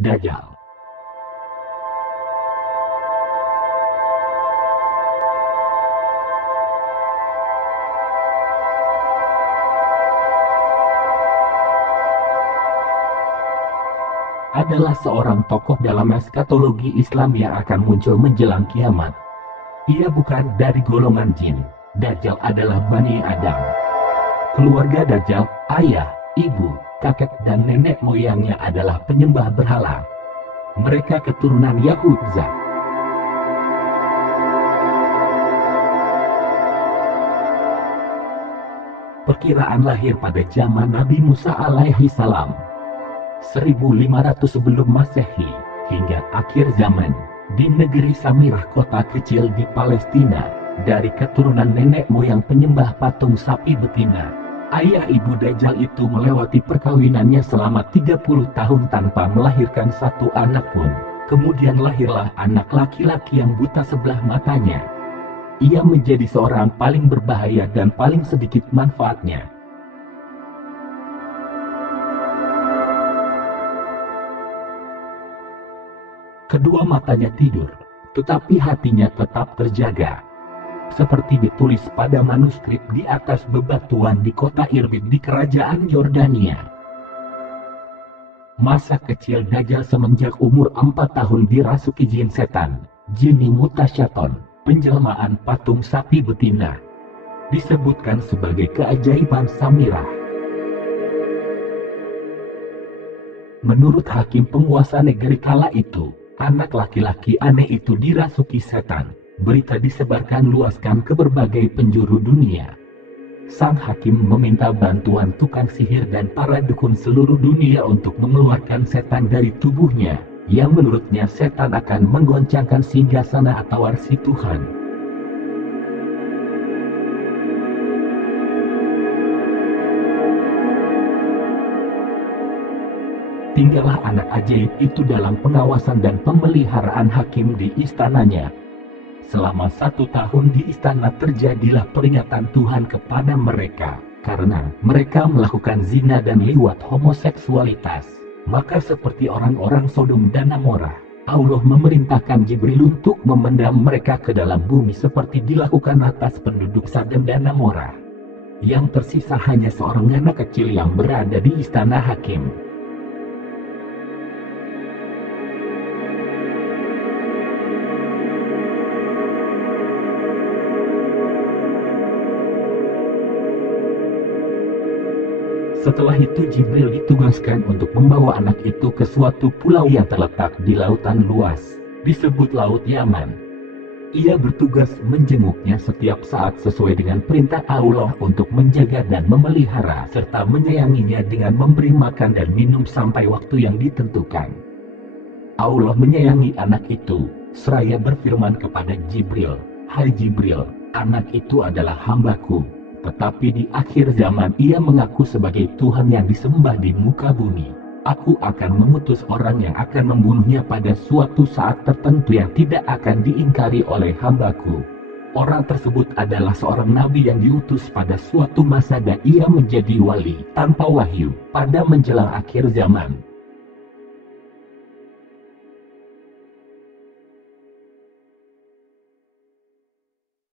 Dajjal. Adalah seorang tokoh dalam eskatologi Islam yang akan muncul menjelang kiamat. Ia bukan dari golongan jin. Dajjal adalah Bani Adam. Keluarga Dajjal, ayah, ibu, kakek dan nenek moyangnya adalah penyembah berhala. Mereka keturunan Yahuda. Perkiraan lahir pada zaman Nabi Musa alaihi salam 1500 sebelum Masehi, hingga akhir zaman, di negeri Samirah, kota kecil di Palestina, dari keturunan nenek moyang penyembah patung sapi betina. Ayah ibu Dajjal itu melewati perkawinannya selama 30 tahun tanpa melahirkan satu anak pun. Kemudian lahirlah anak laki-laki yang buta sebelah matanya. Ia menjadi seorang paling berbahaya dan paling sedikit manfaatnya. Kedua matanya tidur, tetapi hatinya tetap terjaga. Seperti ditulis pada manuskrip di atas bebatuan di kota Irbid di kerajaan Yordania. Masa kecil Dajjal semenjak umur 4 tahun dirasuki jin setan, Jinni Mutasyaton, penjelmaan patung sapi betina. Disebutkan sebagai keajaiban Samirah. Menurut hakim penguasa negeri kala itu, anak laki-laki aneh itu dirasuki setan. Berita disebarkan luaskan ke berbagai penjuru dunia. Sang hakim meminta bantuan tukang sihir dan para dukun seluruh dunia untuk mengeluarkan setan dari tubuhnya, yang menurutnya setan akan menggoncangkan singgasana atau arsi Tuhan. Tinggallah anak ajaib itu dalam pengawasan dan pemeliharaan hakim di istananya. Selama 1 tahun di istana terjadilah peringatan Tuhan kepada mereka, karena mereka melakukan zina dan liwat homoseksualitas. Maka seperti orang-orang Sodom dan Amorah, Allah memerintahkan Jibril untuk memendam mereka ke dalam bumi seperti dilakukan atas penduduk Sodom dan Amorah. Yang tersisa hanya seorang anak kecil yang berada di istana hakim. Setelah itu Jibril ditugaskan untuk membawa anak itu ke suatu pulau yang terletak di lautan luas, disebut Laut Yaman. Ia bertugas menjenguknya setiap saat sesuai dengan perintah Allah untuk menjaga dan memelihara serta menyayanginya dengan memberi makan dan minum sampai waktu yang ditentukan. Allah menyayangi anak itu, seraya berfirman kepada Jibril, "Hai Jibril, anak itu adalah hambaku." Tetapi di akhir zaman ia mengaku sebagai Tuhan yang disembah di muka bumi. Aku akan mengutus orang yang akan membunuhnya pada suatu saat tertentu yang tidak akan diingkari oleh hambaku. Orang tersebut adalah seorang nabi yang diutus pada suatu masa dan ia menjadi wali tanpa wahyu pada menjelang akhir zaman.